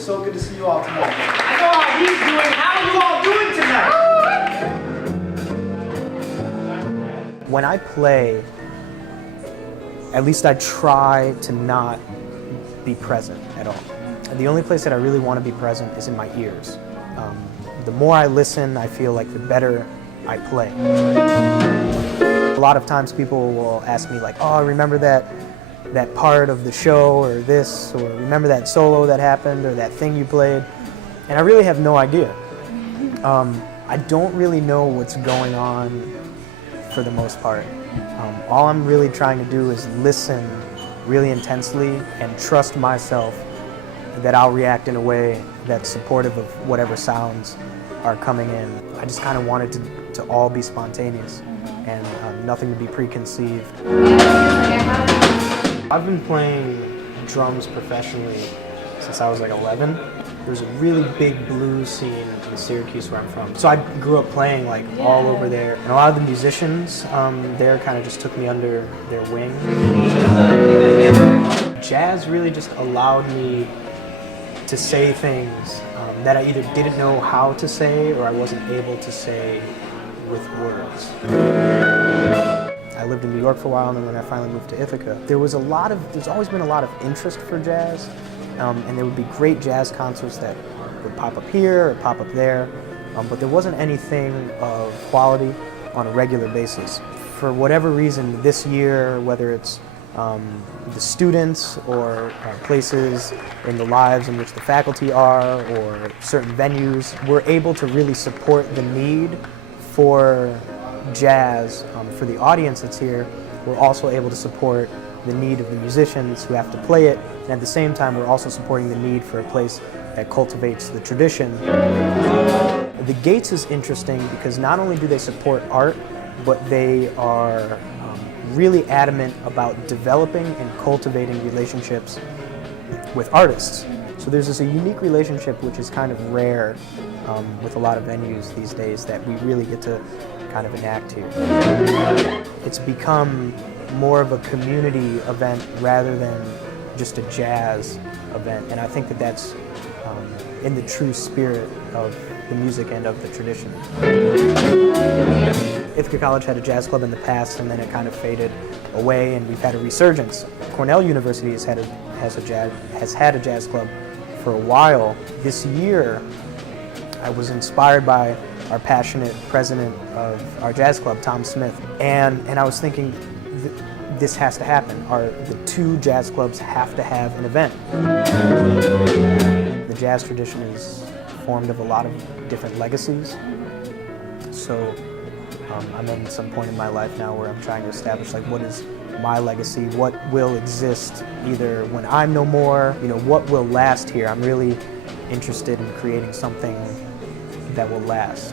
It's so good to see you all tonight. I know how he's doing. How are you all doing tonight? When I play, at least I try to not be present at all. And the only place that I really want to be present is in my ears. The more I listen, I feel like the better I play. A lot of times people will ask me like, oh, remember that part of the show or this, or remember that solo that happened or that thing you played? And I really have no idea. I don't really know what's going on for the most part. All I'm really trying to do is listen really intensely and trust myself that I'll react in a way that's supportive of whatever sounds are coming in. I just kind of want it to all be spontaneous and nothing to be preconceived. I've been playing drums professionally since I was like 11. There's a really big blues scene in Syracuse where I'm from. So I grew up playing like all over there. And a lot of the musicians there kind of just took me under their wing. Jazz really just allowed me to say things that I either didn't know how to say or I wasn't able to say with words. I lived in New York for a while, and then when I finally moved to Ithaca, there's always been a lot of interest for jazz, and there would be great jazz concerts that would pop up here or pop up there, but there wasn't anything of quality on a regular basis. For whatever reason, this year, whether it's the students or places in the lives in which the faculty are or certain venues, we're able to really support the need for jazz for the audience that's here. We're also able to support the need of the musicians who have to play it, and at the same time we're also supporting the need for a place that cultivates the tradition. The Gates is interesting because not only do they support art, but they are really adamant about developing and cultivating relationships with artists. So there's a unique relationship which is kind of rare with a lot of venues these days that we really get to kind of enact here. It's become more of a community event rather than just a jazz event, and I think that that's in the true spirit of the music and of the tradition. Ithaca College had a jazz club in the past, and then it kind of faded away, and we've had a resurgence. Cornell University has had a jazz club for a while. This year, I was inspired by our passionate president of our jazz club, Tom Smith, and I was thinking, this has to happen. The two jazz clubs have to have an event. The jazz tradition is formed of a lot of different legacies, so I'm in some point in my life now where I'm trying to establish like what is my legacy, what will exist either when I'm no more, what will last here. I'm really interested in creating something that will last.